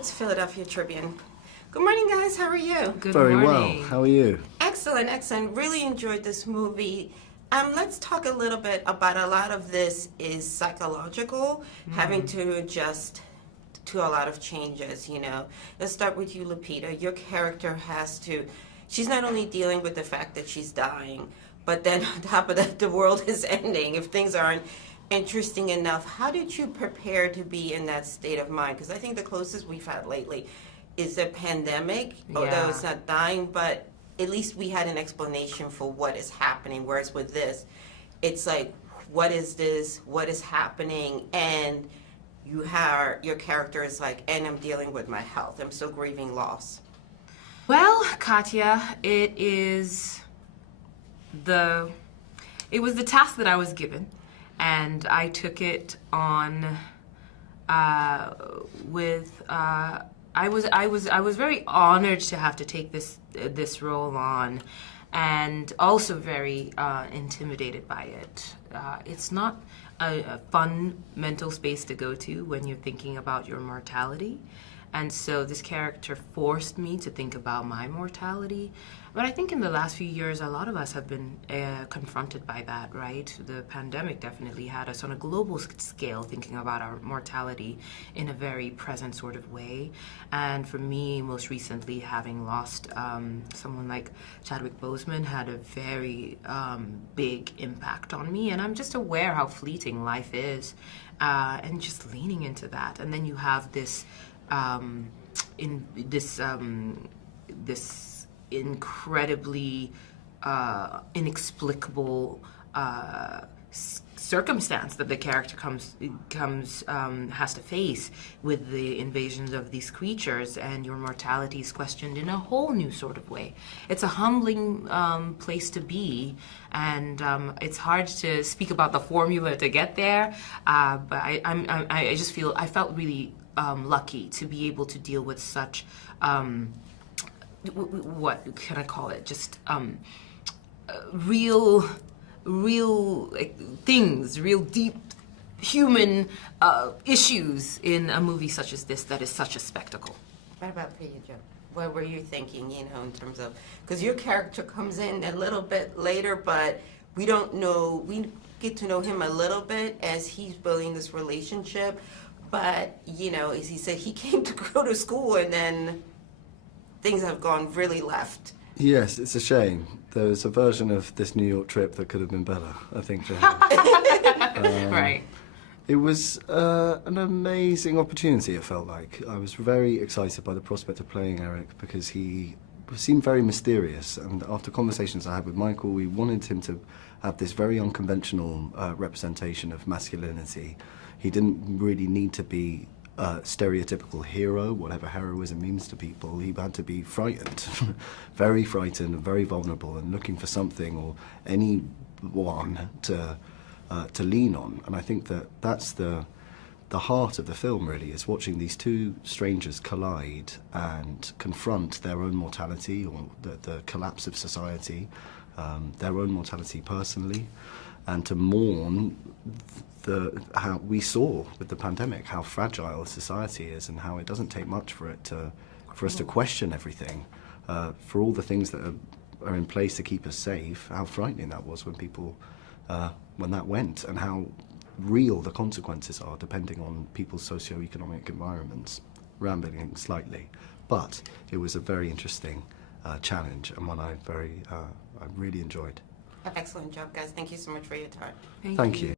it's Philadelphia Tribune. Good morning, guys. How are you? Good Very morning. well. How are you? Excellent, excellent. Really enjoyed this movie. Let's talk a little bit about a lot of this is psychological, having to adjust to a lot of changes, you know. Let's start with you, Lupita. Your character she's not only dealing with the fact that she's dying, but then on top of that, the world is ending. If things aren't interesting enough, how did you prepare to be in that state of mind? Because I think the closest we've had lately is the pandemic, although it's not dying, but at least we had an explanation for what is happening, whereas with this, it's like, what is this? What is happening? And your character is like, and I'm dealing with my health. I'm still grieving loss. Well, Katya, it was the task that I was given, and I took it on with. I was very honored to have to take this role on, and also very intimidated by it. It's not a fun mental space to go to when you're thinking about your mortality. And so this character forced me to think about my mortality. But I think in the last few years, a lot of us have been confronted by that, right? The pandemic definitely had us on a global scale thinking about our mortality in a very present sort of way. And for me, most recently, having lost someone like Chadwick Boseman had a very big impact on me. And I'm just aware how fleeting life is, and just leaning into that. And then you have this this incredibly inexplicable circumstance that the character has to face with the invasions of these creatures, and your mortality is questioned in a whole new sort of way. It's a humbling place to be, and it's hard to speak about the formula to get there, but I just feel I felt really lucky to be able to deal with such what can I call it? Just real things, real deep human issues in a movie such as this that is such a spectacle. What about for you, Joe? What were you thinking, you know, in terms of, because your character comes in a little bit later, but we don't know, we get to know him a little bit as he's building this relationship. But, you know, as he said, he came to go to school and then things have gone really left. Yes, it's a shame. There was a version of this New York trip that could have been better, I think, for him. Right. It was an amazing opportunity, it felt like. I was very excited by the prospect of playing Eric because he seemed very mysterious. And after conversations I had with Michael, we wanted him to have this very unconventional representation of masculinity. He didn't really need to be a stereotypical hero, whatever heroism means to people. He had to be frightened, very frightened and very vulnerable and looking for something or anyone to lean on. And I think that that's the heart of the film, really, is watching these two strangers collide and confront their own mortality or the collapse of society, their own mortality personally, and to mourn how we saw with the pandemic how fragile society is and how it doesn't take much for us to question everything, for all the things that are in place to keep us safe. How frightening that was when that went, and how real the consequences are depending on people's socio-economic environments. Rambling slightly, but it was a very interesting challenge and one I really enjoyed. Excellent job, guys. Thank you so much for your time. Thank you.